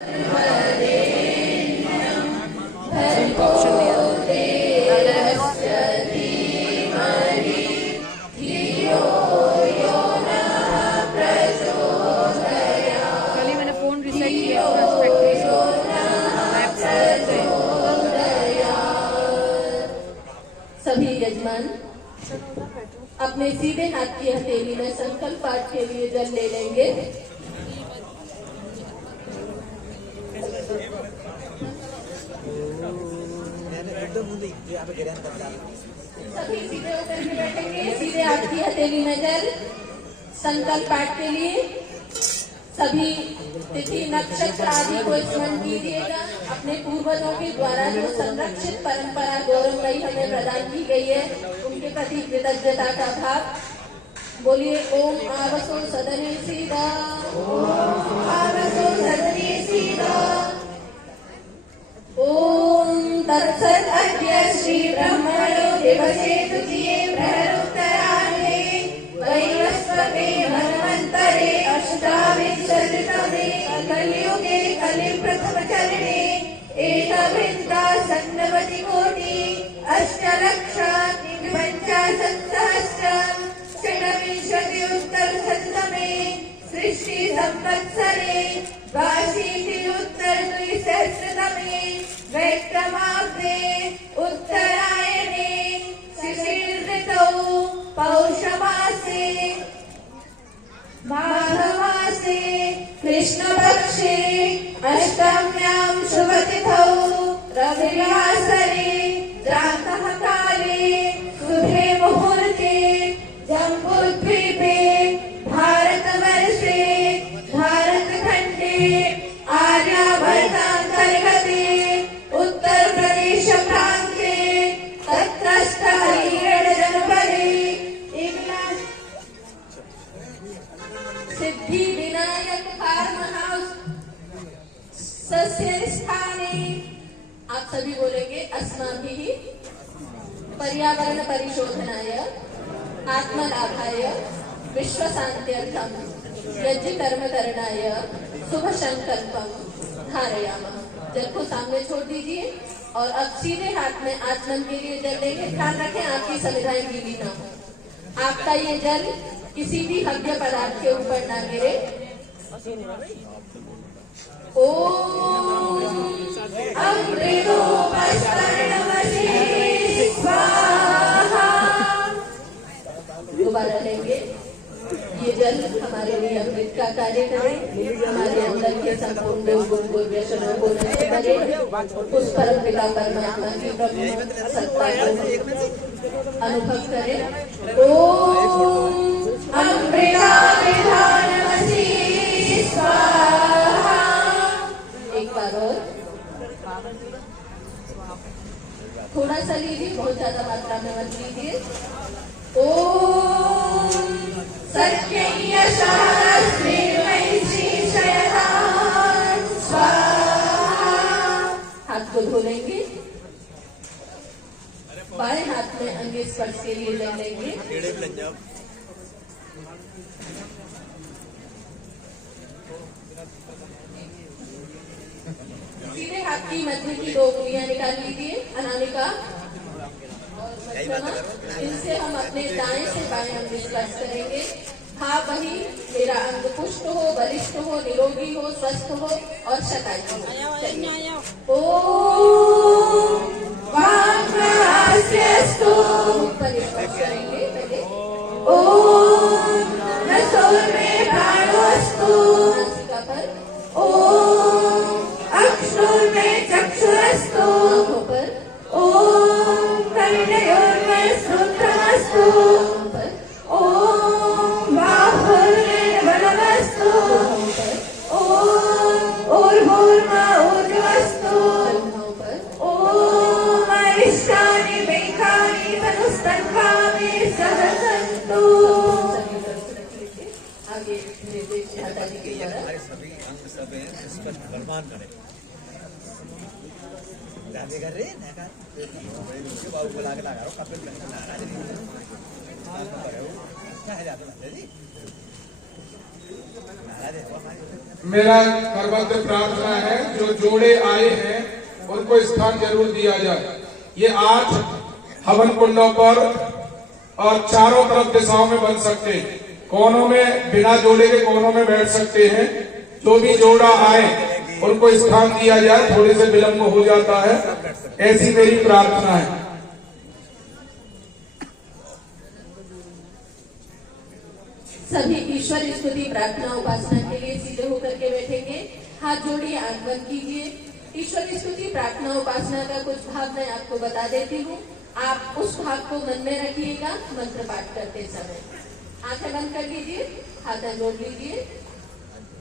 Option दिया कल ही मैंने फोन रिसेट किया सभी यजमान अपने सीधे हाथ की हथेली में संकल्प पाठ के लिए जल ले लेंगे। सभी सीधे होकर के बैठेंगे। सीधे हाथ की हथेली में जल संकल्प पाठ के लिए सभी तिथि नक्षत्र आदि को स्मरण कीजिएगा। अपने पूर्वजों के द्वारा जो संरक्षित परंपरा गौरवमयी हमें प्रदान की गई है उनके प्रति कृतज्ञता का भाव बोलिए। ओम आवसो सदने सीधा, ओम आवसो सदने सीधा, ओम तत्सत् अद्य श्री ब्रह्मणो दिवसे तुजिये प्रहरोत्तरार्धे वैवस्वते मन्वन्तरे अष्टाविंशतितमे कलियुगे कलिप्रथमचरणे एकविंशा सन्नवतिकोटि अष्टलक्षाधिक पञ्चाशत्सहस्रं षड्विंशत्युत्तरशततमे सृष्टि संवत्सरे द्वाशीत्युत्तरद्विसहस्रतमे वैक्रमाब्दे उत्तरायणे शिशिरऋतौ पौषमासे माघमासे कृष्णपक्षे अष्टम्यां शुभतिथौ रविवासरे प्रातःकाले शुभे मुहूर्ते जम्बूद्वीपे भारतवर्षे भारतखण्डे आर्यावर्तान्तर्गते उत्तरप्रदेश प्रान्ते तत्रस्थ हरिहरजनपदे सिद्धि विनायक फार्म हाउस सस्य स्थाने आप सभी बोलेंगे अस्माभिः पर्यावरण परिशोधनाय आत्मलाभाय विश्व शान्त्यर्थं यज्ञ कर्म करणाय शुभ संकल्पं धारयामः। जल को सामने छोड़ दीजिए और अब सीधे हाथ में आचमन के लिए जल लेंगे। ध्यान रखें आपकी संविधाएं गीली ना हो। आपका ये जल किसी भी हव्य पदार्थ के ऊपर ना गिरे। ओम अमृतोपस्तरणमसि स्वाहा। दोबारा लेंगे। ये जल हमारे लिए अमृत का कार्य करे, हमारे अंदर के संपूर्ण गुण व्यसनों को नष्ट करे, उस परम पिता परमात्मा की प्रभु सत्ता को अनुभव करे। ओम अमृताभिधानमसि स्वाहा। एक बार और थोड़ा सा लीजिए, बहुत ज्यादा मात्रा में मत लीजिए। ओम हाथ को धो लेंगे। बाएं हाथ में अंगे स्पर्श के लिए ले लेंगे। सीधे हाथ की मध्य की दो उंगलियां निकाल लीजिए, अनामिका और मध्यमा। इनसे हम अपने दाएं से बाएं अंग स्पर्श करेंगे। हाँ वही मेरा अंग पुष्ट हो, बलिष्ठ हो, निरोगी हो, स्वस्थ हो और शतायु हो। ओम वाक्प्रहास्यस्तु ऊपर स्पर्श करेंगे पहले। ओम रसोल में प्राणोस्तु नासिका पर। ओम अक्षुर में चक्षुरस्तु आँखों पर। ओम कर्णयोर्मे श्रोत्रमस्तु पर। ओम बाहुर में बलमस्तु पर। ओम ऊर्ध्वमा ऊर्ध्वस्तु पर। ओम अरिष्टानि मेघानि तनुस्तन्वामि सहसन्तु। आगे निर्देश माताजी के द्वारा हमारे सभी अंग सब स्पष्ट बलवान करें। जाने कर रहे ना का बाबू को लगा रहा कपिल नाराज नहीं क्या है जाता जी नाराज है मेरा सर्वत्र प्रार्थना है जो जोड़े आए हैं उनको स्थान जरूर दिया जाए। ये 8 हवन कुंडों पर और चारों तरफ दिशाओं में बन सकते हैं। कोनों में बिना जोड़े के कोनों में बैठ सकते हैं। जो भी जोड़ा आए उनको स्थान दिया जाए। थोड़े से विलंब हो जाता है, ऐसी मेरी प्रार्थना है। सभी ईश्वर स्तुति प्रार्थना उपासना के लिए सीधे होकर के बैठेंगे। हाथ जोड़िए, आंख बंद कीजिए। ईश्वर स्तुति प्रार्थना उपासना का कुछ भाव मैं आपको बता देती हूँ। आप उस भाव को मन में रखिएगा मंत्र पाठ करते समय। आंखें बंद कर लीजिए, हाथ जोड़ लीजिए।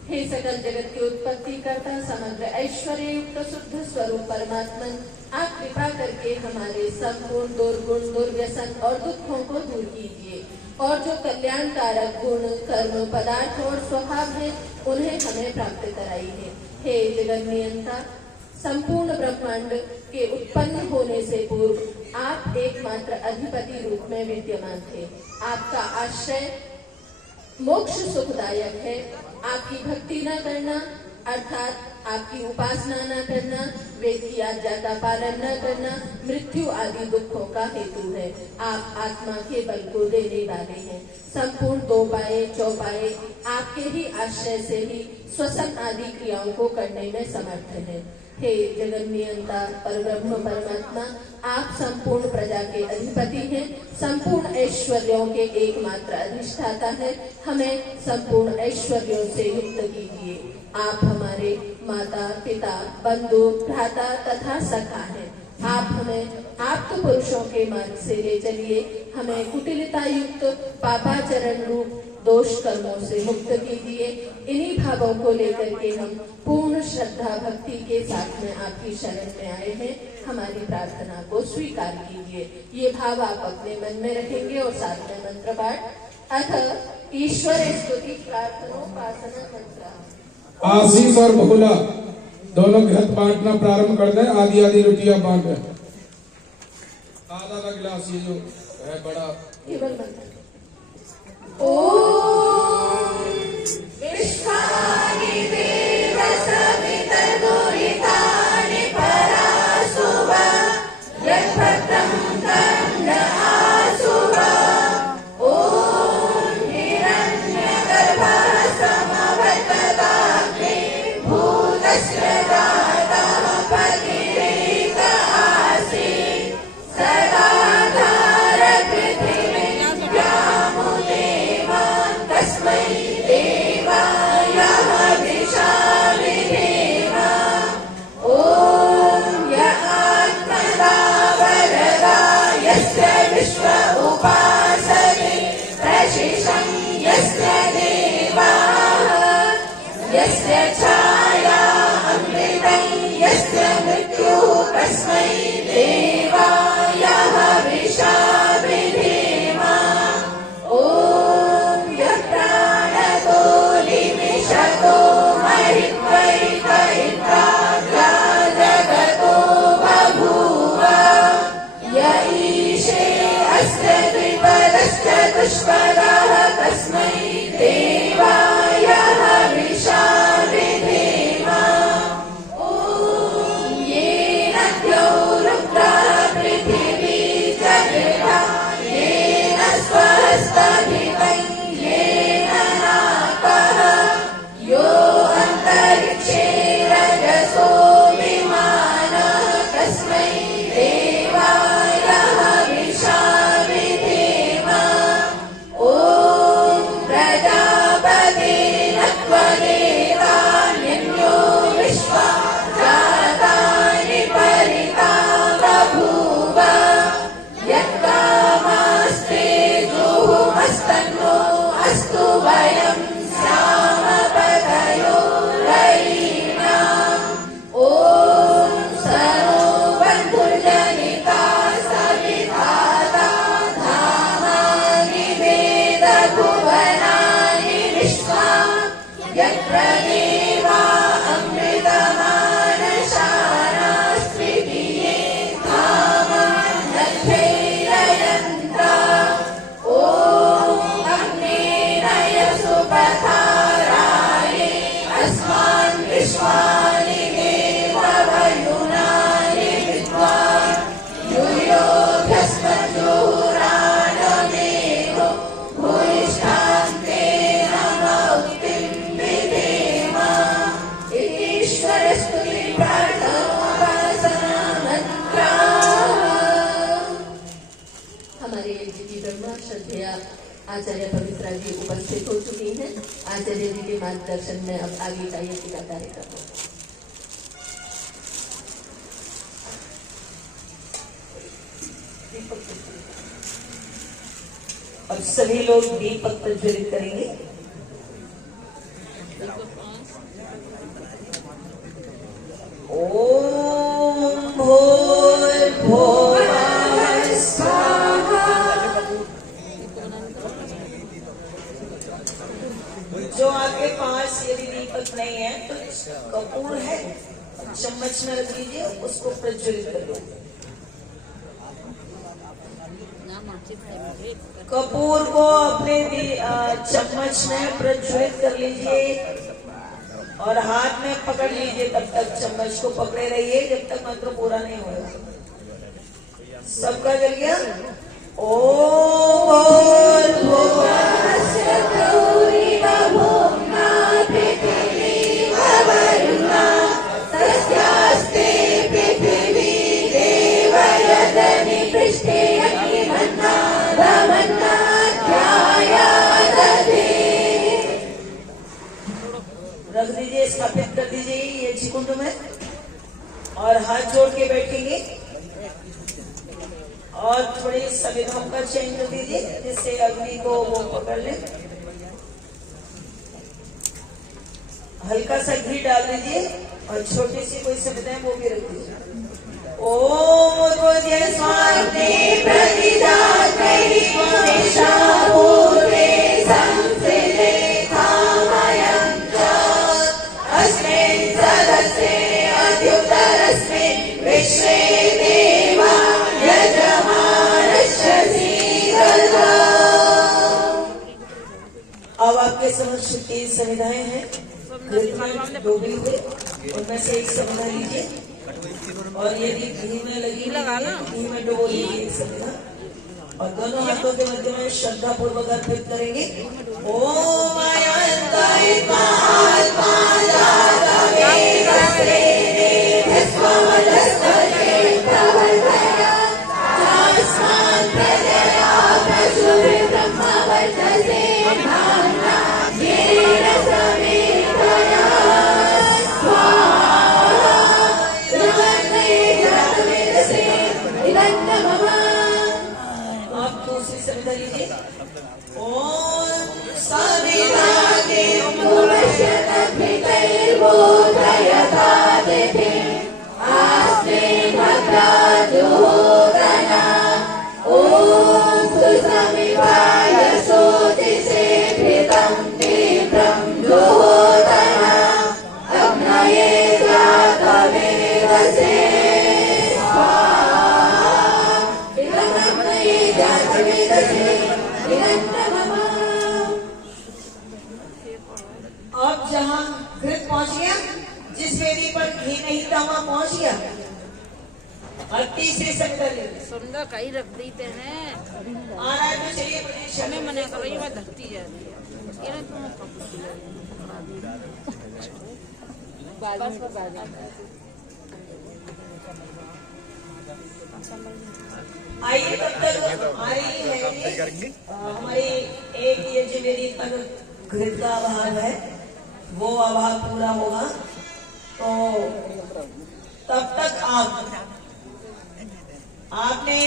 हे सकल जगत की उत्पत्ति करता समग्र ऐश्वर्य युक्त शुद्ध स्वरूप परमात्मन, आप कृपा करके हमारे संपूर्ण दुर्गुण दुर्व्यसन और दुखों को दूर कीजिए और जो कल्याणकारक गुण कर्म पदार्थ और स्वभाव है उन्हें हमें प्राप्त कराइए। हे जगत नियंता, संपूर्ण ब्रह्मांड के उत्पन्न होने से पूर्व आप एकमात्र अधिपति रूप में विद्यमान थे। आपका आश्रय मोक्ष सुखदायक है। आपकी भक्ति न करना अर्थात आपकी उपासना न करना, वेद की आज्ञा का पालन न करना मृत्यु आदि दुखों का हेतु है। आप आत्मा के बल को देने वाले हैं। संपूर्ण 2 पाए चौपाए आपके ही आश्रय से ही श्वसन आदि क्रियाओं को करने में समर्थ है। हे जगत नियंता परब्रह्म परमात्मा, आप संपूर्ण प्रजा के अधिपति हैं। संपूर्ण ऐश्वर्यों के एकमात्र अधिष्ठाता है। हमें संपूर्ण ऐश्वर्यों से युक्त कीजिए। आप हमारे माता पिता बंधु भ्राता तथा सखा हैं। आप हमें आप्त पुरुषों के मार्ग से ले चलिए। हमें कुटिलता युक्त पापाचरण रूप दोष कर्मों से मुक्त कीजिए। इन्हीं भावों को लेकर के हम पूर्ण श्रद्धा भक्ति के साथ में आपकी शरण में आए हैं। हमारी प्रार्थना को स्वीकार कीजिए। ये भाव आप अपने मन में रखेंगे और साथ में मंत्र पाठ। अथ ईश्वर स्तुति प्रार्थनोपासना मंत्र। आशीष और भोला दोनों घृत बांटना प्रारंभ कर दें। आधी आधी रोटियां बांट दें। आधा गिलास ये जो है बड़ा केवल मंत्र। ओम विश्वानि देव सवितर्दुरितानि परासुव यद्भद्रं कर्म आसुव। ओम हिरण्यगर्भः समवर्तताग्ने भूतस्य दातः पतिरेक आसीत् सदाधार पृथिवीं तस्मै देवाय हविषा विधेम। ओम य आत्मदा वरदा यस्य विश्व उपासते प्रशिशं यस्य देवाः यस्य छाया अमृतं यस्य मृत्युः तस्मै देवाय हविषा विधेम। ओम यः प्राणतो निमिषतो महित्वैकैका जगतो बभूव य ईशे अस्य द्विपदश्च दुष्पदः तस्मै देवाय हविषा विधेम। ओम येन द्यौरुग्रः पृथिवी जगता येन स्वहस्ताभितं येन नाकः यो अन्तरिक्षे रजसो विमानः तस्मै देवाय हविषा विधेम। ओम प्रजापते नत्वदेवान्यो विश्वा जातानि परिता बभूव ईश्वर स्तुति प्रार्थना मंत्र। हमारे जी ब्रह्मा श्रद्धेया आचार्य पवित्रा जी उपस्थित हो चुकी हैं। आचार्य जी के मार्गदर्शन में अब आगे का यज्ञ का कार्यक्रम है। अब सभी लोग दीपक प्रज्वलित करेंगे। ओम भूर्भुवः स्वाहा। जो आपके पास यदि दीपक नहीं है तो कपूर है, चम्मच में रख लीजिए, उसको प्रज्वलित कर लो। कपूर को अपने चम्मच में प्रज्वलित कर लीजिए और हाथ में पकड़ लीजिए। तब तक चम्मच को पकड़े रहिए जब तक मंत्र पूरा नहीं होगा। सबका जल गया? रख दीजिए, स्थापित कर दीजिए ये चिकुंड में और हाथ जोड़ के बैठेंगे और थोड़ी संविधाओं का चयन कर दीजिए जिससे अग्नि को वो पकड़ ले। हल्का सा घी डाल दीजिए और छोटी सी कोई संविधाएं वो भी रख दीजिए। ओम स्वाति प्रतिजातहि दिशापूर्वे संस्थिते कामयं च अस्मिन् सदस्ये अद्युतरस्मिन् विश्वे देवा यजमानस्य सीदतः। अब आपके समक्ष 3 संविधाएं हैं डूबी हुई, उनमें से एक संविधा लीजिए और यदि घी में लगी घी में डुबो लीजिए एक संविधा और दोनों हाथों के मध्य में श्रद्धा पूर्वक अर्पित करेंगे। ओम अब जहाँ घृत पहुंच गया, जिस वेदी पर घी नहीं था वहाँ पहुंच गया और तीसरी संविधा ले सुंदर कहीं रख देते हैं। आ रहा है तो चलिए प्रदेश हमें मना कर रही है, धरती जा रही है। ये तुम आइए तब तक आ रही है हमारी एक ये जो वेदी पर घृत का अभाव है वो अभाव पूरा होगा तो तब तक आपने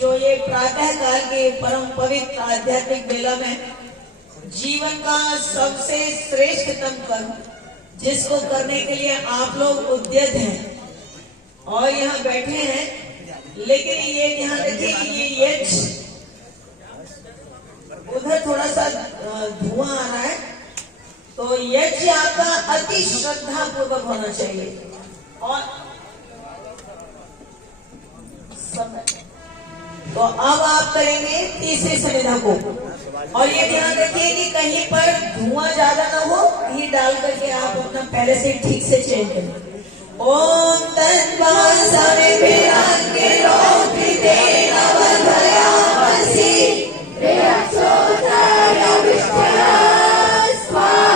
जो ये प्रातः काल के परम पवित्र आध्यात्मिक बेला में जीवन का सबसे श्रेष्ठतम कर्म जिसको करने के लिए आप लोग उद्यत हैं और यहाँ बैठे हैं, लेकिन ये ध्यान रखिए कि ये यज्ञ उधर थोड़ा सा धुआं आ रहा है तो यज्ञ आपका अति श्रद्धा पूर्वक होना चाहिए और तो अब आप करेंगे तीसरी संविधा को और ये ध्यान रखिए कि कहीं पर धुआं ज्यादा ना हो, घी डाल करके आप अपना पहले से ठीक से चेंज करें। ओम स्वाहा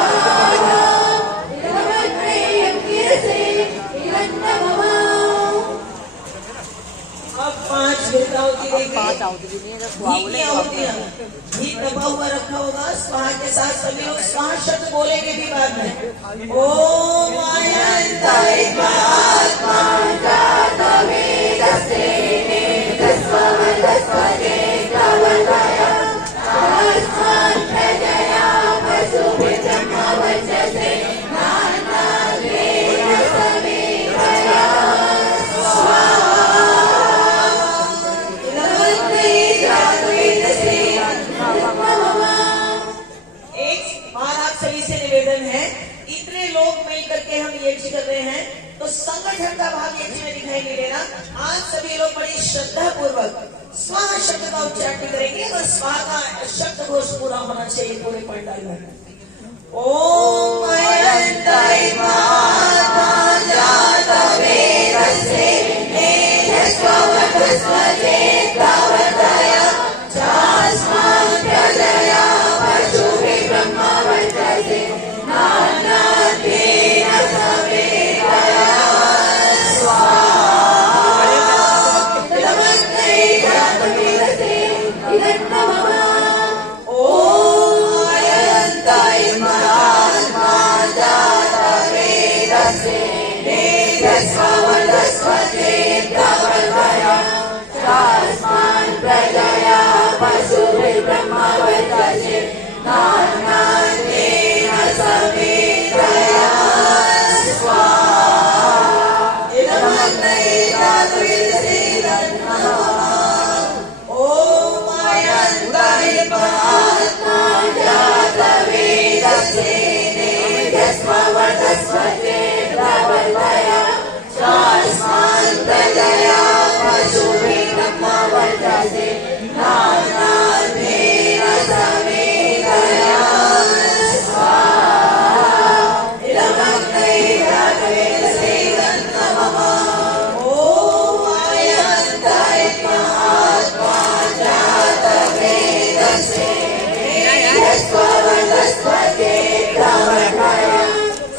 घी की आहुतियां, घी दबा हुआ रखा होगा, स्वाहा के साथ सभी लोग स्वाहा शब्द बोलेंगे भी बाद में। ओम आयंताय आत्मा जाता वेदस्ते निदस्वरदस्वजे प्रवर्तया तस्मात् प्रजया वसुभिर्ब्रह्मवर्चसे नानाग्रेण समेतया एक बार आप सभी से निवेदन है, इतने लोग मिल करके हम यज्ञ कर रहे हैं तो संगठन का भाव यज्ञ में दिखाई नहीं दे रहा। आज सभी लोग बड़ी श्रद्धा पूर्वक स्वाहा शब्द का उच्चारण करेंगे और स्वाहा का शब्द घोष पूरा होना चाहिए पूरे पंडाल में। ओम अयंताय महात्मा जाता वेदस्ते निदस्वरदस्वजे प्रवर्तया तस्मात् प्रजया पशुभिः ब्रह्मवर्चसे नानाग्रेण समेतया प्रजया पशुभिः ब्रह्मवर्चसे नानाग्रेण समेतया स्वाहा इदमग्ने जातवेदसे ओम अयंताय महात्मा जातवेदसे निदस्वरदस्वजे प्रवर्तया तस्मात् प्रजया पशुभिः ब्रह्मवर्चसे नानाग्रेण समेतया स्वाहा इदमग्ने जातवेदसे नमः। ओम अयंताय महात्मा जातवेदसे निदस्वरदस्वजे प्रवर्तया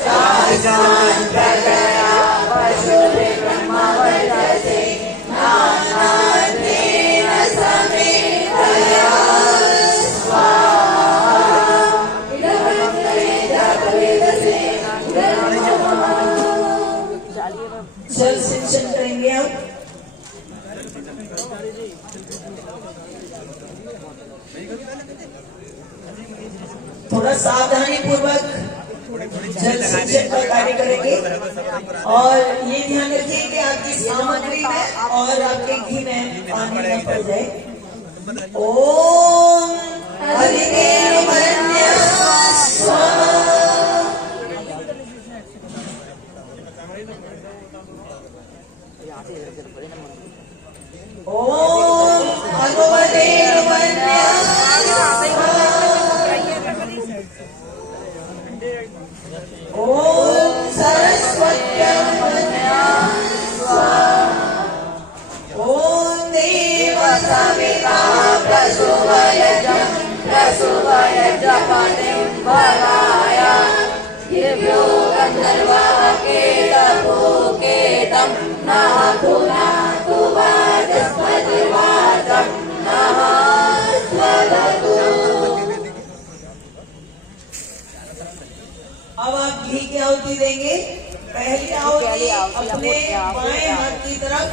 तस्मात् प्रजया पशुभिः ब्रह्मवर्चसे नानाग्रेण समेतया स्वाहा इदमग्ने जातवेदसे जल सिंचन करेंगे आप। थोड़ा सावधानी पूर्वक जल सिंचन का कार्य करेंगे और ये ध्यान रखिए कि आपकी सामग्री में और आपके घी में पानी न पड़ जाए। ओम हरिदेवन्य स्वाहा। ओम भगवते वन्य ओम सरस्वत्यं वन्द्यामि स्वाहा। ओम देव सविता प्रसूवयजपतिं भगाय दिव्यो गन्धर्वः केतभूकेतं नातु नातु वाचस्पतिवाचं नः स्वदतु। अब आप घी की आहुति देंगे। पहली आहुति अपने बाएं हाथ की तरफ,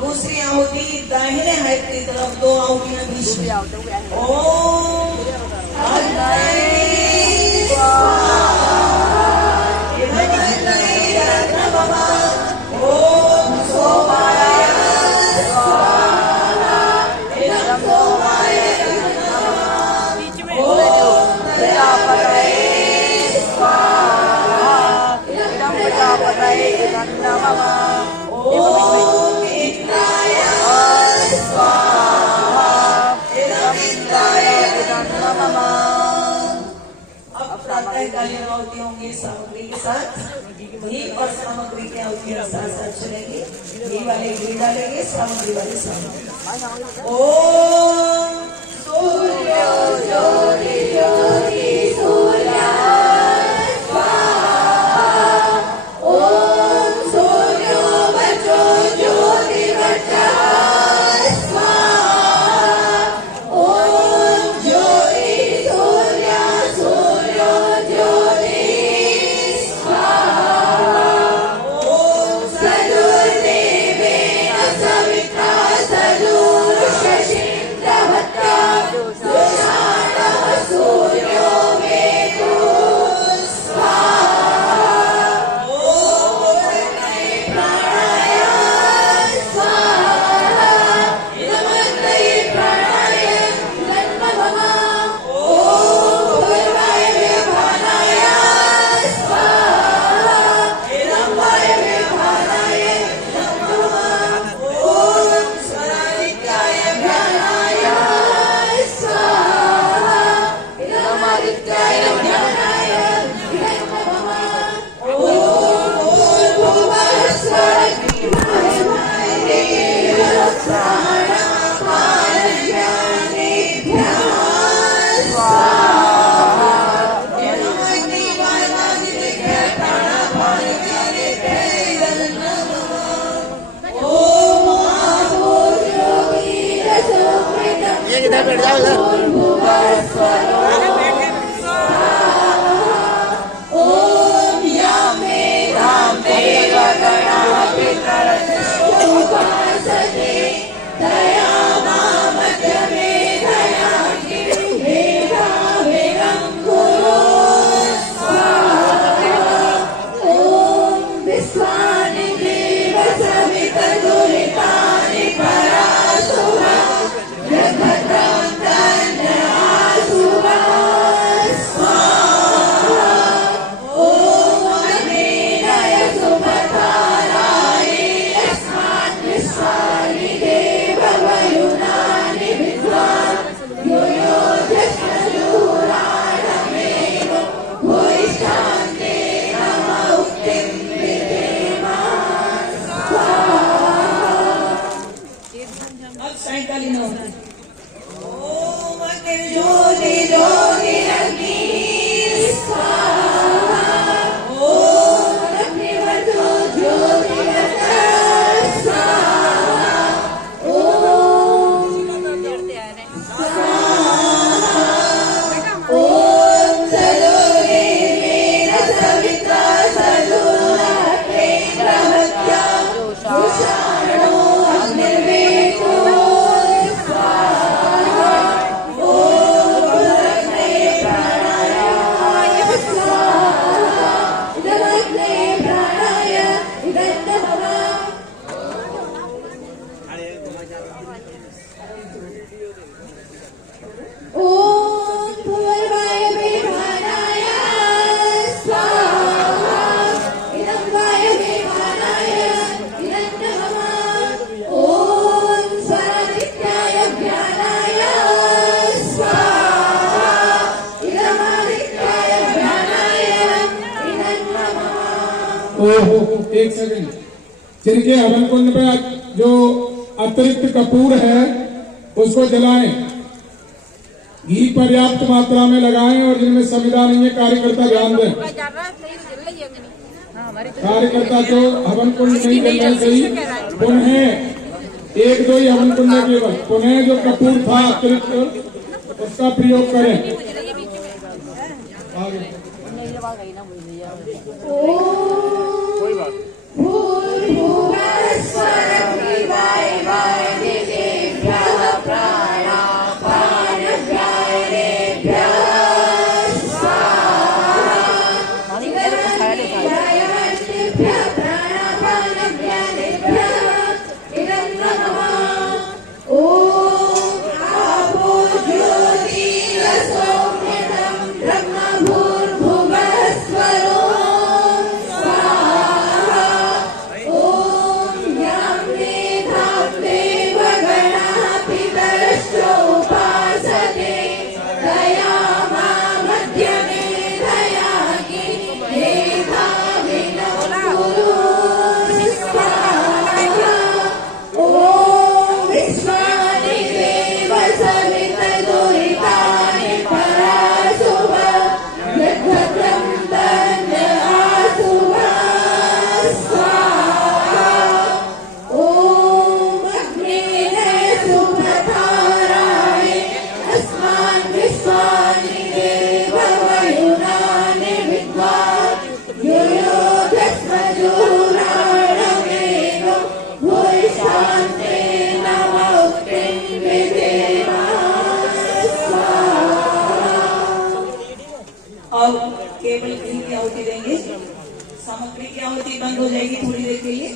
दूसरी आहुति दाहिने हाथ की तरफ, दो आहुतियां बीच में। ओम अग्नये स्वाहा। ओम सोमाय स्वाहा। सोमाय ओम प्रजापतये ओम इंद्राय स्वाहा। इंद्राय नमः। अब प्रातःकालीन आहुति होंगी सामग्री के साथ। घी और सामग्री की आहुतियां साथ साथ चलेंगी। घी वाले घी डालेंगे, सामग्री वाले सामग्री। ओम सूर्य ज्योति ज्योति सूर्य स्वाहा। इधर बैठ जाओ इधर। अब सायंकालीन होती ओम ज्योति ज्योति अग्नि स्वाहा ओम अग्निवतो ज्योति स्वाहा ओम ओम सलोरे मेरा सविता सलोरा प्रेमवत्या उषाणो अग्निर्वेतो एक सेकंड, जिनके हवन कुंड पे जो अतिरिक्त कपूर है उसको जलाएं, घी पर्याप्त मात्रा में लगाएं और जिनमें संविदा नहीं है कार्यकर्ता ध्यान दें। कार्यकर्ता जो हवन कुंड नहीं जलना चाहिए, पुनः एक दो ही हवन कुंड है केवल, पुनः जो कपूर था अतिरिक्त उसका प्रयोग करें। आगे केवल घी की आहुति देंगे, सामग्री की आहुति बंद हो जाएगी थोड़ी देर के लिए।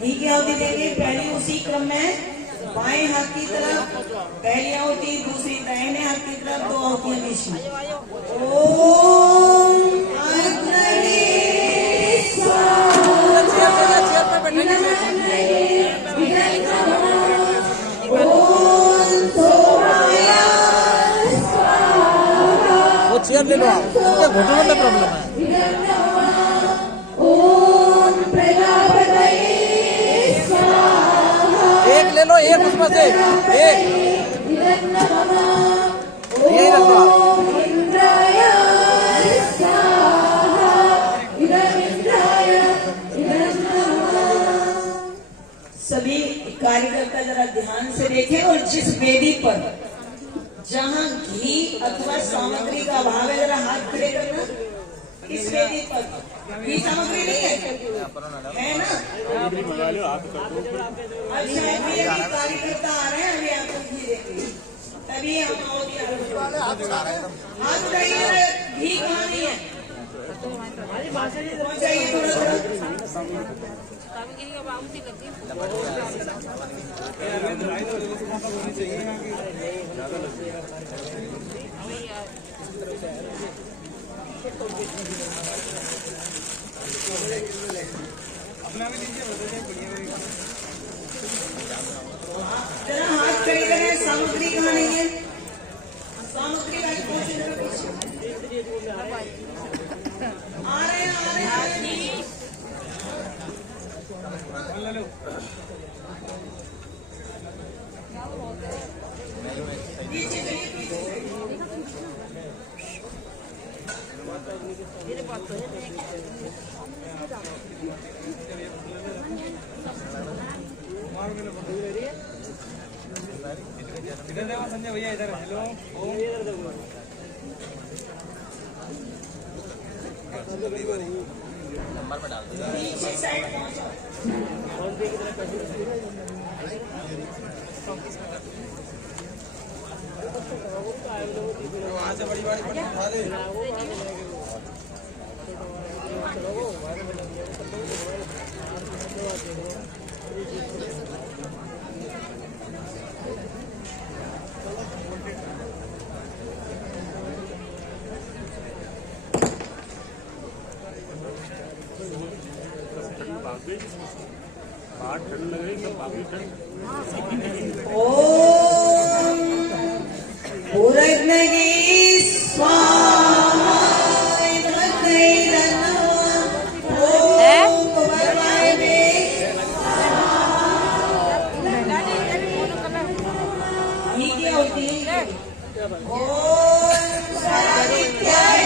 घी की आहुति देंगे, पहली उसी क्रम में बाएं हाथ की तरफ पहली आहुति, दूसरी दाहिने हाथ की तरफ, दो आहुतियां बीच में। ओम चेयर ले लो आप, उनके घुटनों में प्रॉब्लम है। एक ले लो, एक उसमें से एक यही रख लो आप। सभी कार्यकर्ता जरा ध्यान से देखें और जिस वेदी पर जहां घी अथवा सामग्री का अभाव है जरा हाथ खड़े करना। इस वेदी पर घी सामग्री नहीं है ना? अच्छा अभी कार्यकर्ता आ रहे हैं, अभी आपको घी देंगे तभी हम हाथ उठाइए। घी कहाँ नहीं है? पहुंचाइए थोड़ा जरा हाथ खड़े करें। सामग्री कहाँ नहीं है? सामग्री का आ रहे हैं। पीछे चलिए, संजय भैया इधर। हेलो नंबर पे डाल दो। पीछे साइड पहुंचो। वहाँ से बड़ी बड़ी उठा दे। ठंड लग रही ओम पूरग्नगी स्वाहा ओम भगवाने ये क्या होती है? ओम सारादित्याय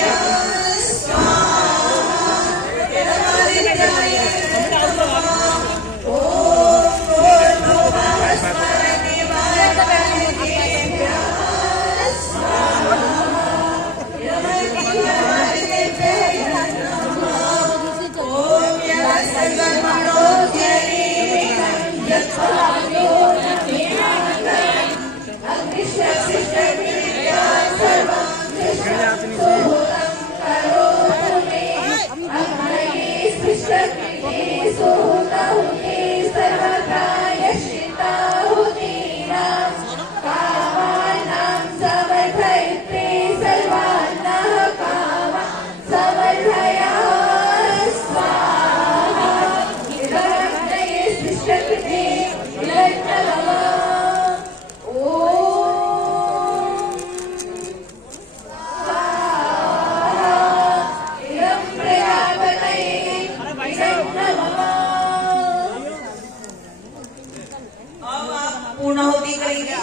पूर्णाहुति करेंगे।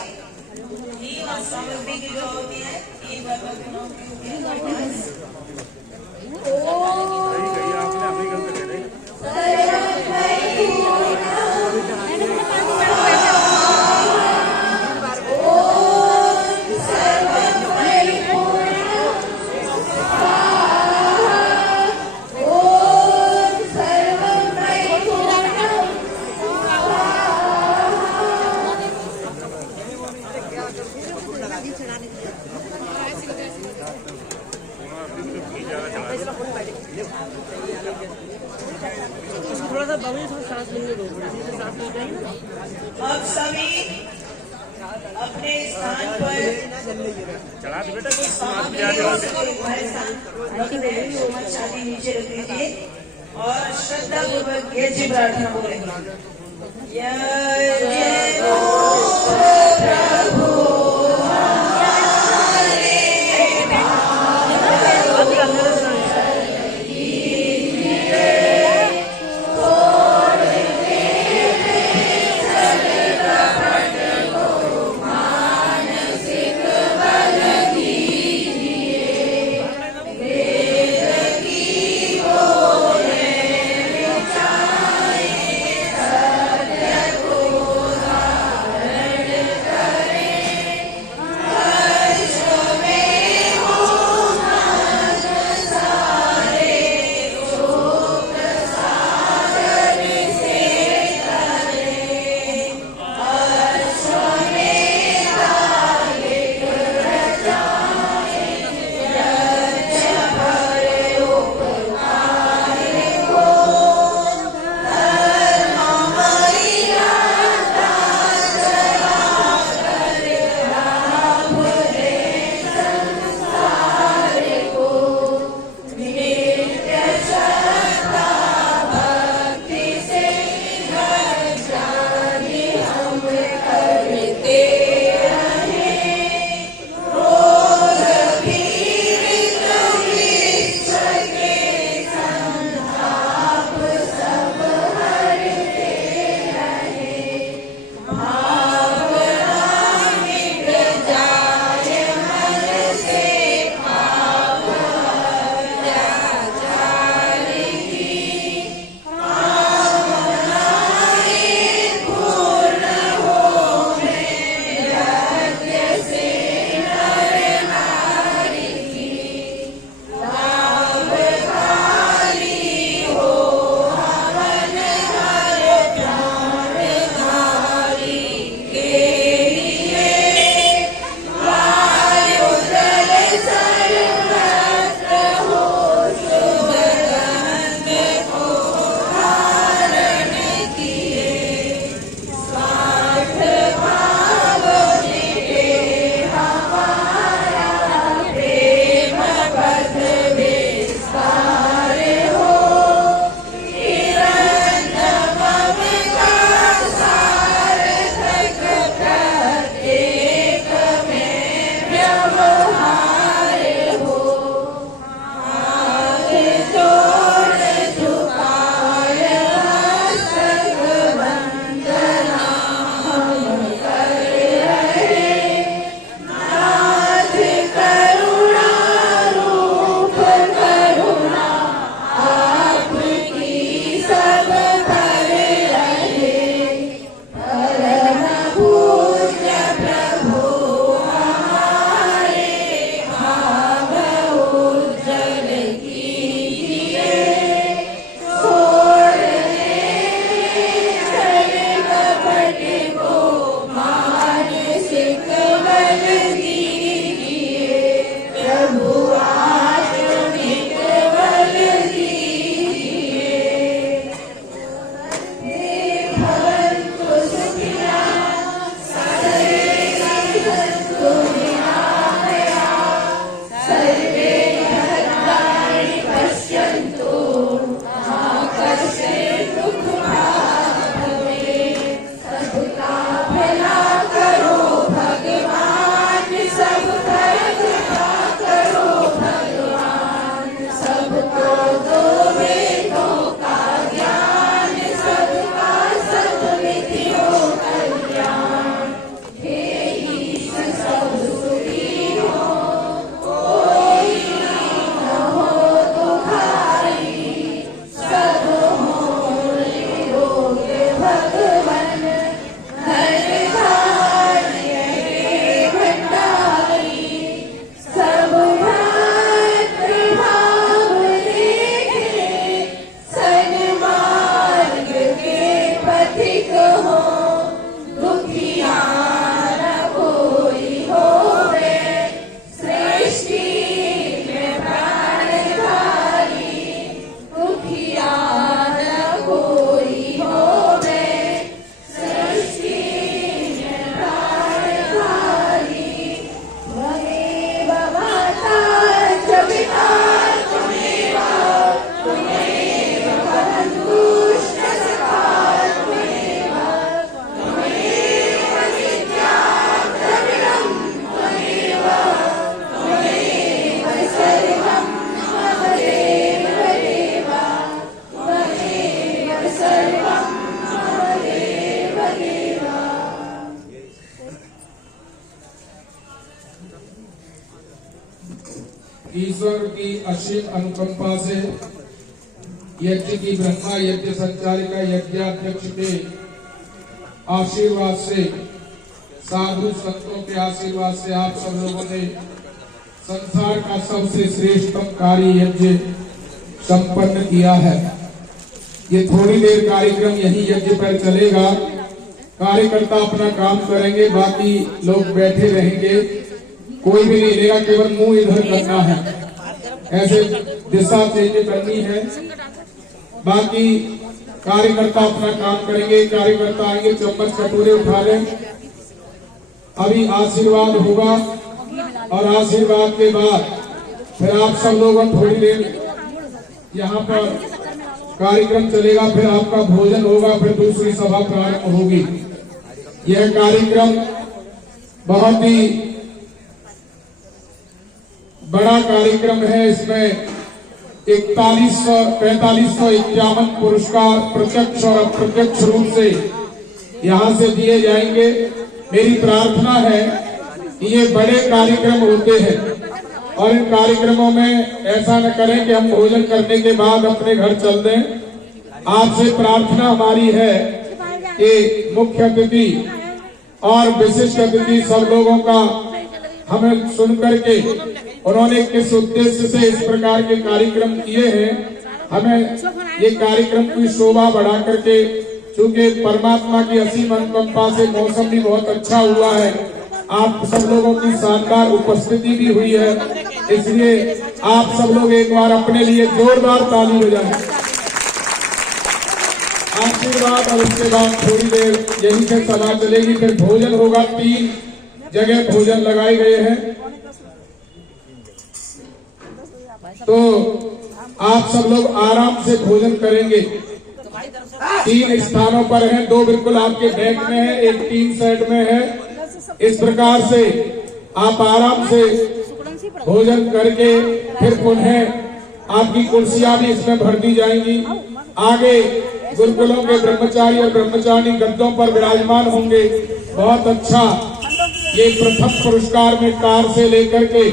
घी और सामग्री की जो होती है अब सभी अपने स्थान पर छाती नीचे रख दीजिए और श्रद्धा पूर्वक ये जी प्रार्थना बोलेंगे। जय प्रभु ईश्वर की असीम अनुकंपा से यज्ञ की ब्रह्मा यज्ञ संचालिका यज्ञाध्यक्ष के आशीर्वाद से, साधु संतों के आशीर्वाद से आप सब लोगों ने संसार का सबसे श्रेष्ठतम कार्य यज्ञ संपन्न किया है। ये थोड़ी देर कार्यक्रम यही यज्ञ पर चलेगा। कार्यकर्ता अपना काम करेंगे, बाकी लोग बैठे रहेंगे, कोई भी नहीं लेगा, केवल मुंह इधर करना है, ऐसे दिशा चेंज करनी है। बाकी कार्यकर्ता अपना काम करेंगे। कार्यकर्ता आएंगे, चम्मच कटोरे उठा लें। अभी आशीर्वाद होगा और आशीर्वाद के बाद फिर आप सब लोग थोड़ी देर यहाँ पर कार्यक्रम चलेगा, फिर आपका भोजन होगा, फिर दूसरी सभा प्रारंभ होगी। यह कार्यक्रम बहुत ही बड़ा कार्यक्रम है। इसमें 4551 पुरस्कार प्रत्यक्ष और अप्रत्यक्ष रूप से यहाँ से दिए जाएंगे। मेरी प्रार्थना है कि ये बड़े कार्यक्रम होते हैं और इन कार्यक्रमों में ऐसा न करें कि हम भोजन करने के बाद अपने घर चल दें। आपसे प्रार्थना हमारी है कि मुख्य अतिथि और विशिष्ट अतिथि सब लोगों का हमें सुन करके उन्होंने किस उद्देश्य से इस प्रकार के कार्यक्रम किए हैं, हमें ये कार्यक्रम की शोभा बढ़ा करके, चूंकि परमात्मा की असीम अनुकंपा से मौसम भी बहुत अच्छा हुआ है, आप सब लोगों की शानदार उपस्थिति भी हुई है, इसलिए आप सब लोग एक बार अपने लिए जोरदार ताली बजाएं। आशीर्वाद और उसके बाद थोड़ी देर यहीं से सभा चलेगी, फिर भोजन होगा। 3 जगह भोजन लगाए गए हैं, तो आप सब लोग आराम से भोजन करेंगे। 3 स्थानों पर हैं, 2 बिल्कुल आपके बैक में है, 1 3 साइड में है। इस प्रकार से आप आराम से भोजन करके फिर पुनः आपकी कुर्सियां भी इसमें भर दी जाएंगी। आगे गुरुकुलों के ब्रह्मचारी और ब्रह्मचारिणी गद्दों पर विराजमान होंगे। बहुत अच्छा। ये प्रथम पुरस्कार में कार से लेकर के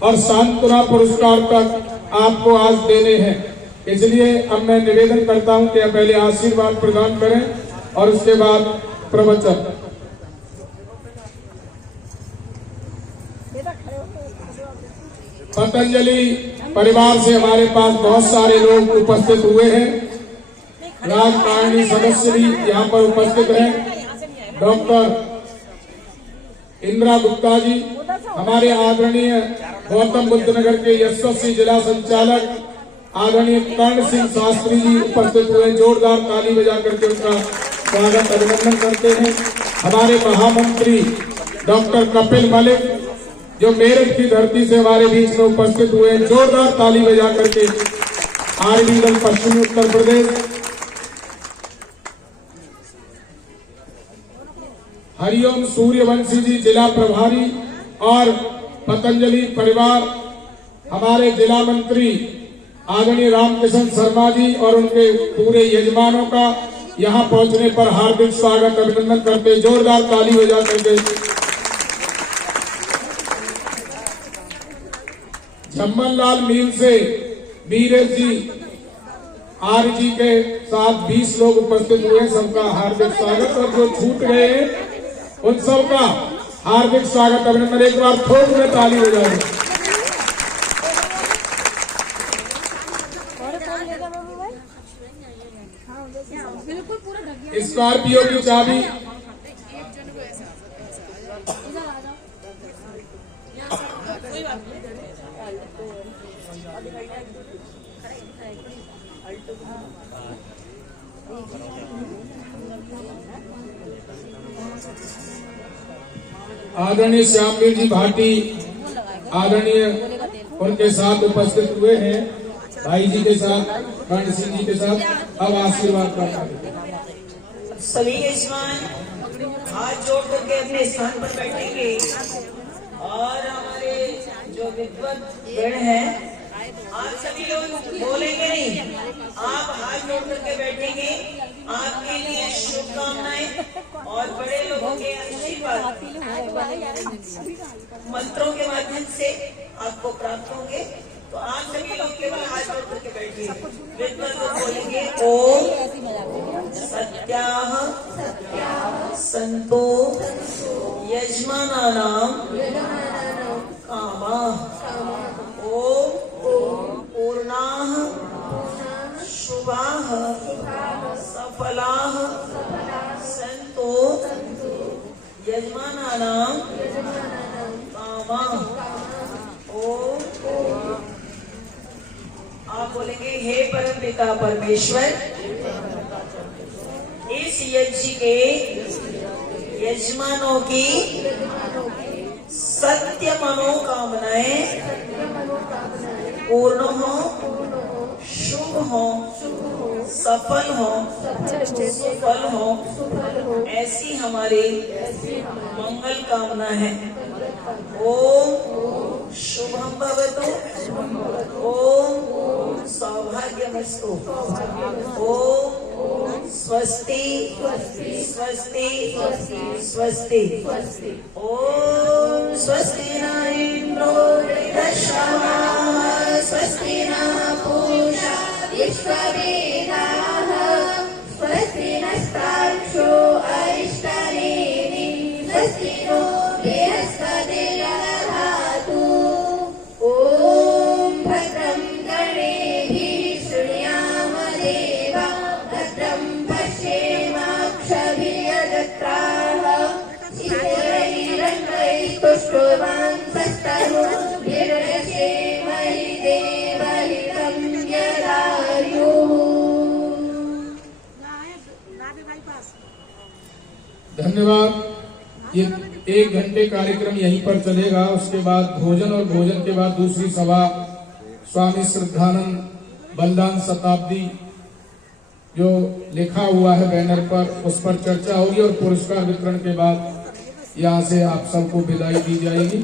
और सांत्वना पुरस्कार तक आपको आज देने हैं, इसलिए अब मैं निवेदन करता हूं कि पहले आशीर्वाद प्रदान करें और उसके बाद प्रवचन। पतंजलि परिवार से हमारे पास बहुत सारे लोग उपस्थित हुए हैं। राजकारणीय सदस्य भी यहाँ पर उपस्थित हैं। डॉक्टर इंदिरा गुप्ता जी, हमारे आदरणीय गौतम बुद्ध नगर के यशस्वी जिला संचालक आदरणीय कर्ण सिंह शास्त्री जी उपस्थित हुए। जोरदार ताली बजा करके उनका स्वागत अभिनंदन करते हैं। हमारे महामंत्री डॉक्टर कपिल मलिक जो मेरठ की धरती से हमारे बीच में उपस्थित हुए। जोरदार ताली बजा करके आरडी दल पश्चिमी उत्तर प्रदेश हरिओम सूर्यवंशी जी जिला प्रभारी और पतंजलि परिवार, हमारे जिला मंत्री आदरणीय रामकिशन शर्मा जी और उनके पूरे यजमानों का यहाँ पहुंचने पर हार्दिक स्वागत अभिनंदन करते, जोरदार ताली बजा करके। झम्मनलाल मील से बीरेश जी आर जी के साथ 20 लोग उपस्थित हुए, सबका हार्दिक स्वागत। और जो छूट गए हैं उन सबका हार्दिक स्वागत अभिनंदन। एक बार थोक में ताली बजाएं। स्कॉर्पियो की चाबी आदरणीय श्यामवीर जी भाटी आदरणीय उनके साथ उपस्थित हुए हैं, भाई जी के साथ, कर्ण सिंह जी के साथ। अब आशीर्वाद प्राप्त। सभी यजमान हाथ जोड़ करके अपने स्थान पर बैठेंगे और हमारे जो विद्वत गण हैं, आप सभी लोग बोलेंगे नहीं, आप हाथ जोड़ करके बैठेंगे। आपके लिए शुभकामनाएं और बड़े लोगों के आशीर्वाद मंत्रों के माध्यम से आपको प्राप्त होंगे। तो आप सभी लोग केवल हाथ जोड़ करके बैठिए। विद्वत लोग बोलेंगे ओम सत्याः संतो यजमानानां कामाः ओम पूर्णाः शुभाः सफलाः सन्तो यजमानानां कामाः। ओम आप बोलेंगे हे परमपिता परमेश्वर, इस यज्ञ के यजमानों की सत्य मनोकामनाएं पूर्ण हो, शुभ हो, सफल हो, सुफल हो, ऐसी हमारी मंगल कामना है। ओम शुभम भवतु, ओम सौभाग्यमस्तु, ओम स्वस्ति स्वस्ति स्वस्ति, ओम स्वस्ति न इंद्रो वृद्धश्रवाः, स्वस्ति न पूषा विश्ववेदाः, स्वस्ति नस्तार्क्ष्यो अरिष्टनेमिः, स्वस्ति नो बृहस्पतिर्दधातु। ॐ भद्रं गणेभिः शृणुयाम देवा, भद्रं पश्येमाक्षभिर्यजत्राः, स्थिरैरङ्गैस्तुष्टुवांसस्तनूभिर्यसेमहि देवहितं यदायुः। धन्यवाद। ये 1 घंटे कार्यक्रम यहीं पर चलेगा, उसके बाद भोजन और भोजन के बाद दूसरी सभा स्वामी श्रद्धानंद बलिदान शताब्दी जो लिखा हुआ है बैनर पर, उस पर चर्चा होगी और पुरस्कार वितरण के बाद यहाँ से आप सबको विदाई दी जाएगी।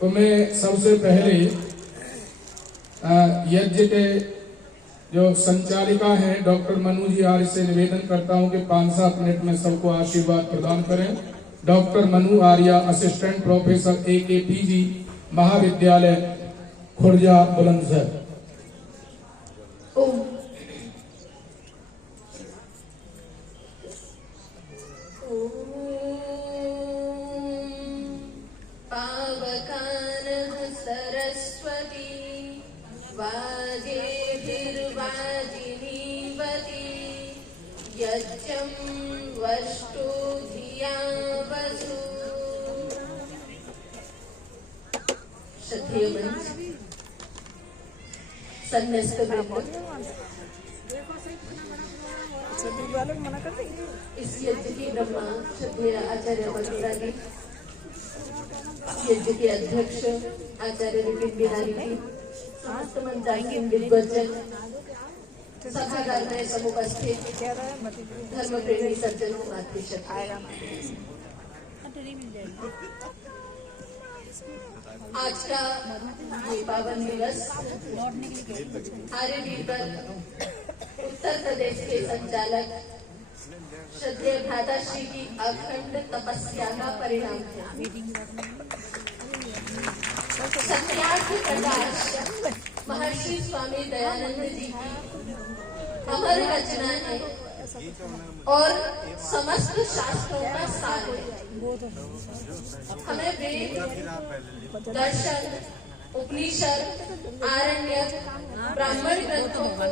तो मैं सबसे पहले यज्ञ के जो संचालिका हैं डॉक्टर मनु जी आर्य से निवेदन करता हूं कि 5-7 मिनट में सबको आशीर्वाद प्रदान करें। डॉक्टर मनु आर्य, असिस्टेंट प्रोफेसर AKPG महाविद्यालय खुर्जा बुलंदशहर। पावकानः सरस्वती वाजेभिर्वाजिनीवती, यज्ञं वष्टो धिया वसु। क्षत्रिय मंच, सन्यस्त वृंद, इस यज्ञ की ब्रह्मा क्षत्रिय आचार्य बलिरागी, यज्ञ के अध्यक्ष आचार्य विपिन बिहारी जी, समस्त मंचासीन विद्वज्जन, सभागार में समुपस्थित धर्म प्रेमी सज्जनों, आज का ये पावन दिवस आर्यवीर पर उत्तर प्रदेश के संचालक श्रद्धेय भ्राताश्री की अखंड तपस्या का परिणाम है। सत्यार्थ प्रकाश महर्षि स्वामी दयानंद जी की अमर रचना है और समस्त शास्त्रों का सार है। हमें वेद, दर्शन, उपनिषद, आरण्यक, ब्राह्मण ग्रंथों को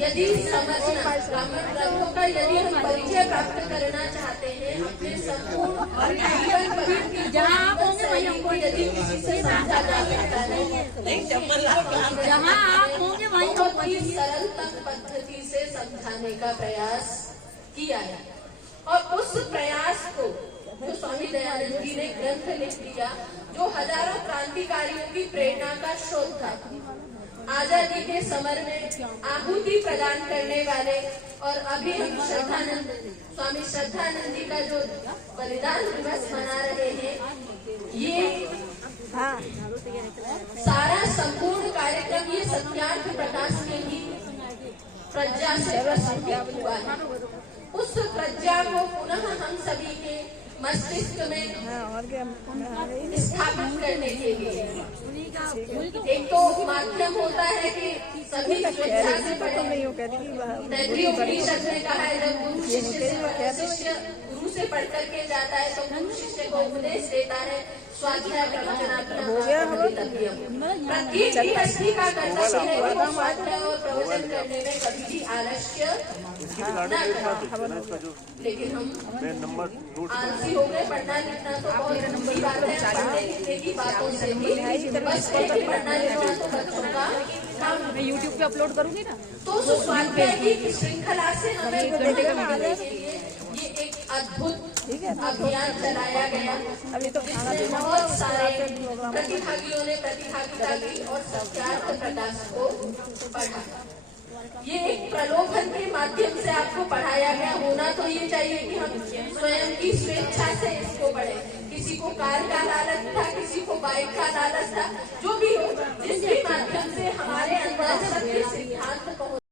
यदि समझना, ब्राह्मण ग्रंथों का यदि हम परिचय प्राप्त करना चाहते हैं, अपने संपूर्ण जीवन भर की जहाँ आप होंगे वहीं हमको यदि किसी से समझा जा सकता है, जहाँ आप होंगे वहीं बहुत ही सरलतम पद्धति से समझाने का प्रयास किया है। और उस प्रयास को जो स्वामी दयानंद जी ने ग्रंथ लिख दिया, जो हजारों क्रांतिकारियों की प्रेरणा का स्रोत था, आजादी के समर में आहुति प्रदान करने वाले, और अभी हम स्वामी श्रद्धानंद जी का जो बलिदान दिवस मना रहे हैं, ये सारा संपूर्ण कार्यक्रम ये सत्यार्थ प्रकाश के ही प्रज्ञा से प्रस्फुटित हुआ है। उस प्रज्ञा को पुनः हम सभी के मस्तिष्क में स्थापित करने के लिए एक तो माध्यम होता है कि सभी स्वेच्छा से पढ़े। तैतरीय उपनिषद में कहा है, जब गुरु शिष्य गुरु से पढ़ करके जाता है तो गुरु शिष्य को उपदेश देता है, स्वाध्याय प्रत्येक गृहस्थी का कर्तव्य है कि वो स्वाध्याय और प्रवचन करने में कभी भी आलस्य न करें। लेकिन हम आलसी हो गए। पढ़ना लिखना तो बहुत बड़ी बात है, पढ़ने लिखने की बातों से भी बस पढ़ना लिखना तो बच्चों का मैं YouTube पे अपलोड करूंगी ना, तो स्वाध्याय की श्रृंखला से हमें गुजरने के लिए ये एक अद्भुत अभियान चलाया गया, जिसमें बहुत सारे प्रतिभागियों ने प्रतिभागिता की और सत्यार्थ प्रकाश को पढ़ा। ये एक प्रलोभन के माध्यम से आपको पढ़ाया गया। होना तो ये चाहिए कि हम स्वयं की स्वेच्छा से इसको पढ़ें। किसी को कार का लालच था, किसी को बाइक का लालच था, जो भी हो, जिसके माध्यम से हमारे अंदर सत्य सिद्धांत